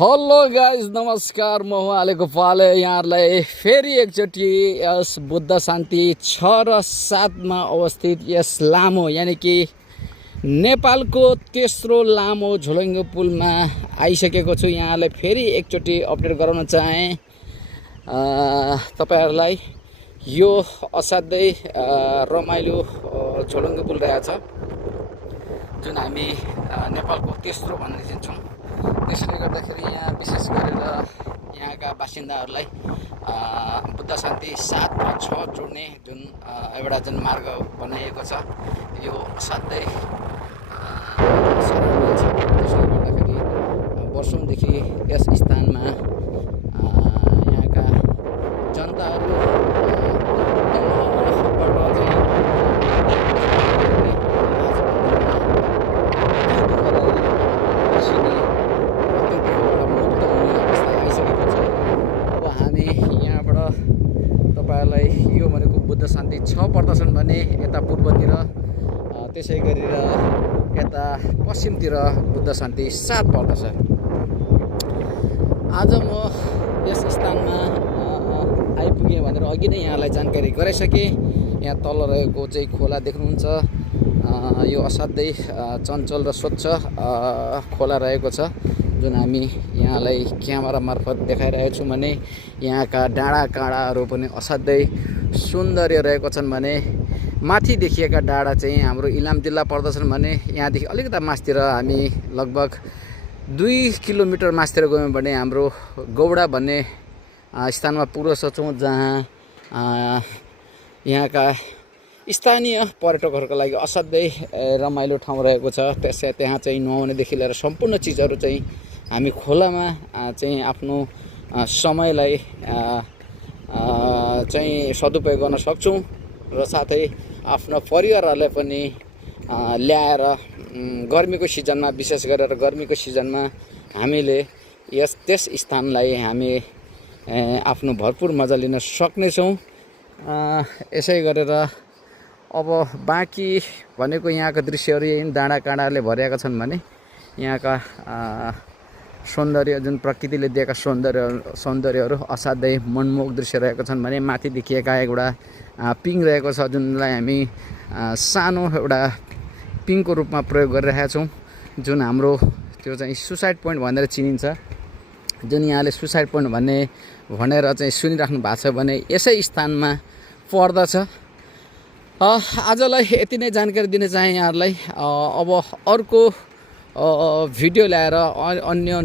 Hello guys नमस्कार म उहाँलेको पाले यहाँहरूलाई फेरि एकचोटि यस बुद्ध शान्ति 6 र 7 मा अवस्थित यस लामो यानि कि नेपालको तेस्रो लामो झोलुङ्गे पुलमा आइसकेको छु। यहाँलाई फेरि एकचोटि अपडेट गराउन चाहे तपाईहरुलाई। यो असाध्यै रमाइलो झोलुङ्गे पुल रहेछ जुन हामी नेपालको तेस्रो भन्ने चिन्छौँ। त्यसले गर्दाखेरि यहाँ विशेष गरेर यहाँका बासिन्दाहरूलाई बुद्ध शान्ति 7 र 6 जोड्ने जुन एउटा जुन मार्ग बनाइएको छ यो असाध्यै सराहनीय छ। त्यसले गर्दाखेरि वर्षौंदेखि यस स्थानमा यहाँका जनताहरू तपाईहरुलाई यो भनेको बुद्ध शान्ति 6 पर्दछन् भने यता पूर्वतिर त्यसै गरेर यता पश्चिमतिर बुद्ध शान्ति 7 पर्दछ। आज म यस स्थानमा आइपुगेँ भनेर अघि नै यहाँलाई जानकारी गराइसके। यहाँ तल रहेको चाहिँ खोला देख्नुहुन्छ, यो असाध्यै चञ्चल र स्वच्छ खोला रहेको छ जुन हामी यहाँलाई क्यामेरा मार्फत देखाइरहेको छौँ भने यहाँका डाँडा काँडाहरू पनि असाध्यै सौन्दर्य रहेको छन् भने माथि देखिएका डाँडा चाहिँ हाम्रो इलाम जिल्ला पर्दछन् भने यहाँदेखि अलिकता मास्तिर हामी लगभग 2 किलोमिटर मास्तिर गयौँ भने हाम्रो गौडा भन्ने स्थानमा पुग्न सक्छौँ, जहाँ यहाँका स्थानीय पर्यटकहरूको लागि असाध्यै रमाइलो ठाउँ रहेको छ। त्यहाँ चाहिँ नुहाउनेदेखि लिएर सम्पूर्ण चिजहरू चाहिँ हामी खोलामा चाहिँ आफ्नो समयलाई चाहिँ सदुपयोग गर्न सक्छौँ र साथै आफ्नो परिवारहरूलाई पनि ल्याएर गर्मीको सिजनमा, विशेष गरेर गर्मीको सिजनमा हामीले त्यस स्थानलाई हामी आफ्नो भरपुर मजा लिन सक्नेछौँ। यसै गरेर अब बाँकी भनेको यहाँका दृश्यहरू यही डाँडा काँडाले भरिएका छन् भने यहाँका सौन्दर्य जुन प्रकृतिले दिएका सौन्दर्यहरू असाध्यै मनमोहक दृश्य रहेको छन् भने माथि देखिएका एउटा पिङ रहेको छ जुनलाई हामी सानो एउटा पिङको रूपमा प्रयोग गरिरहेका छौँ, जुन हाम्रो त्यो चाहिँ सुसाइड पोइन्ट भनेर चिनिन्छ। जुन यहाँले सुसाइड पोइन्ट भनेर चाहिँ सुनिराख्नु भएको छ भने यसै स्थानमा पर्दछ। आजलाई यति नै जानकारी दिन चाहे यहाँहरूलाई। अब अर्को भिडियो ल्याएर अन्य